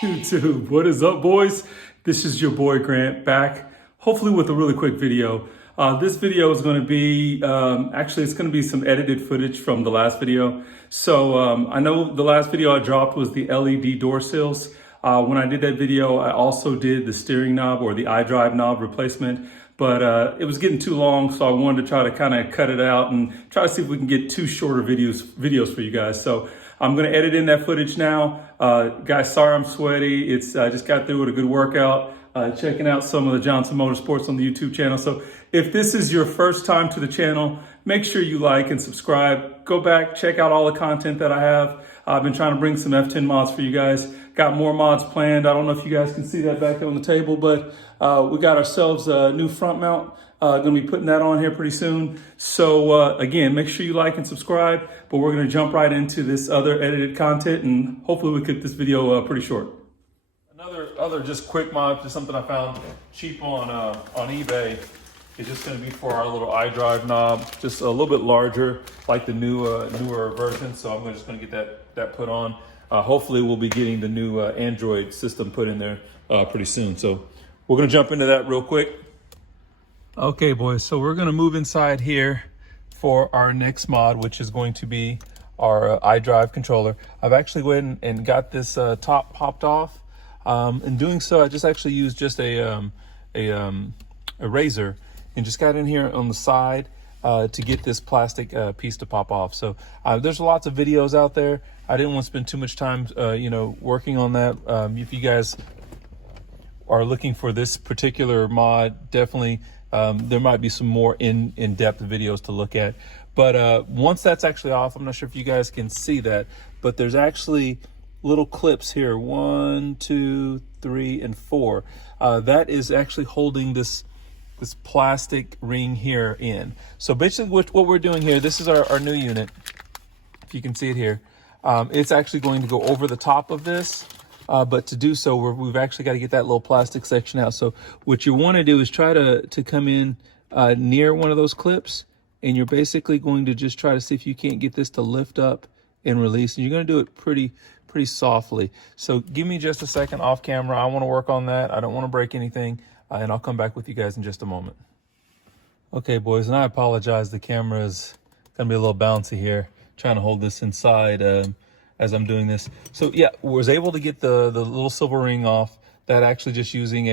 YouTube. What is up, boys? This is your boy Grant back, hopefully with a really quick video. This video is going to be, actually it's going to be some edited footage from the last video. So I know the last video I dropped was the LED door sills. When I did that video, I also did the steering knob or the iDrive knob replacement, but it was getting too long, so I wanted to try to kind of cut it out and try to see if we can get two shorter videos for you guys. So I'm going to edit in that footage now. Guys, sorry I'm sweaty. I just got through with a good workout, checking out some of the Johnson Motorsports on the YouTube channel. So if this is your first time to the channel, make sure you like and subscribe. Go back, check out all the content that I have. I've been trying to bring some F10 mods for you guys. Got more mods planned. I don't know if you guys can see that back on the table, but we got ourselves a new front mount. Gonna be putting that on here pretty soon. So again, make sure you like and subscribe, but we're gonna jump right into this other edited content and hopefully we keep this video pretty short. Other just quick mod, just something I found cheap on eBay. It's just gonna be for our little iDrive knob, just a little bit larger, like the newer version. So I'm just gonna get that put on. Hopefully we'll be getting the new Android system put in there pretty soon. So we're gonna jump into that real quick. Okay, boys, so we're gonna move inside here for our next mod, which is going to be our iDrive controller. I've actually went and got this top popped off. In doing so, I just actually used just a razor and just got in here on the side to get this plastic piece to pop off. So there's lots of videos out there. I didn't want to spend too much time, working on that. If you guys are looking for this particular mod, definitely there might be some more in-depth videos to look at. But once that's actually off, I'm not sure if you guys can see that, but there's actually little clips here, 1, 2, 3, and 4. That is actually holding this plastic ring here in. So basically what we're doing here, this is our new unit. If you can see it here, it's actually going to go over the top of this. But to do so, we've actually got to get that little plastic section out. So what you want to do is try to come in near one of those clips, and you're basically going to just try to see if you can't get this to lift up and release. And you're going to do it pretty softly. So give me just a second off camera. I want to work on that. I don't want to break anything, and I'll come back with you guys in just a moment. Okay, boys, and I apologize. The camera is going to be a little bouncy here, trying to hold this inside as I'm doing this. So yeah, was able to get the little silver ring off. That actually just using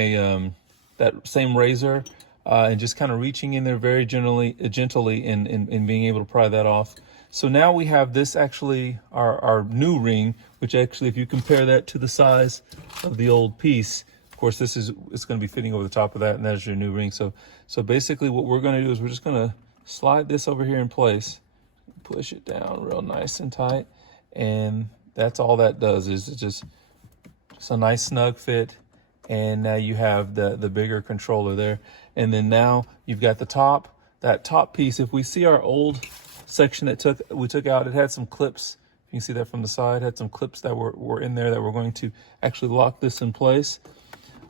that same razor and just kind of reaching in there very gently and being able to pry that off. So now we have this actually our new ring, which actually, if you compare that to the size of the old piece, of course it's going to be fitting over the top of that, and that's your new ring. So basically what we're going to do is we're just going to slide this over here in place, push it down real nice and tight. And that's all that does, is it's just a nice snug fit. And now you have the bigger controller there. And then now you've got that top piece. If we see our old section that we took out, it had some clips. You can see that from the side, had some clips that were in there that we're going to actually lock this in place.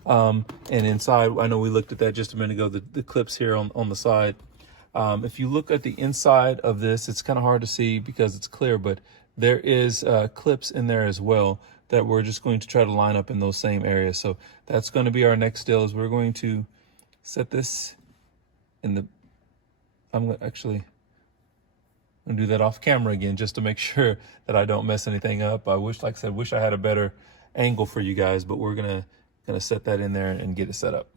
And inside, I know we looked at that just a minute ago, the clips here on the side. If you look at the inside of this, it's kind of hard to see because it's clear, but there is clips in there as well that we're just going to try to line up in those same areas. So that's going to be our next deal, is we're going to set this in the, I'm going to do that off camera again just to make sure that I don't mess anything up. I wish, like I said, I had a better angle for you guys, but we're gonna set that in there and get it set up.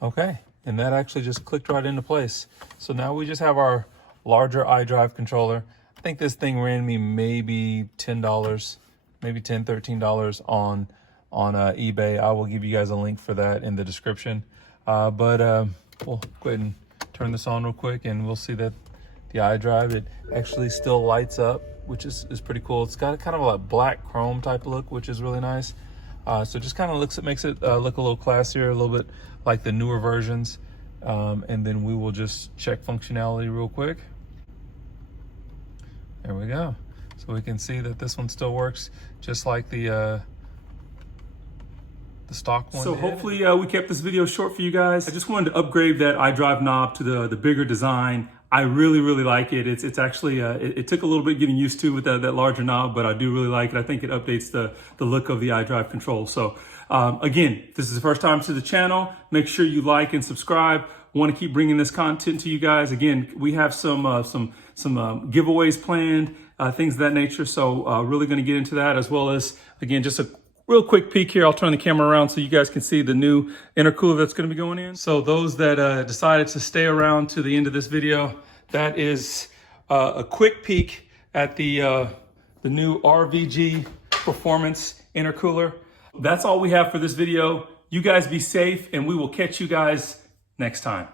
Okay, and that actually just clicked right into place. So now we just have our larger iDrive controller. I think this thing ran me maybe $10, maybe $10, $13 on eBay. I will give you guys a link for that in the description. We'll go ahead and turn this on real quick, and we'll see that the iDrive, it actually still lights up, which is pretty cool. It's got kind of a black chrome type look, which is really nice. So just kind of makes it look a little classier, a little bit like the newer versions. And then we will just check functionality real quick. There we go. So we can see that this one still works just like the stock one. So hopefully we kept this video short for you guys. I just wanted to upgrade that iDrive knob to the bigger design. I really like it. It's actually, it took a little bit getting used to with that larger knob, but I do really like it. I think it updates the look of the iDrive control. So again, if this is the first time to the channel, make sure you like and subscribe. Want to keep bringing this content to you guys. Again, we have some giveaways planned, things of that nature. So really going to get into that, as well as, again, just a real quick peek here. I'll turn the camera around so you guys can see the new intercooler that's going to be going in. So those that decided to stay around to the end of this video, that is a quick peek at the new RVG Performance intercooler. That's all we have for this video. You guys be safe, and we will catch you guys next time.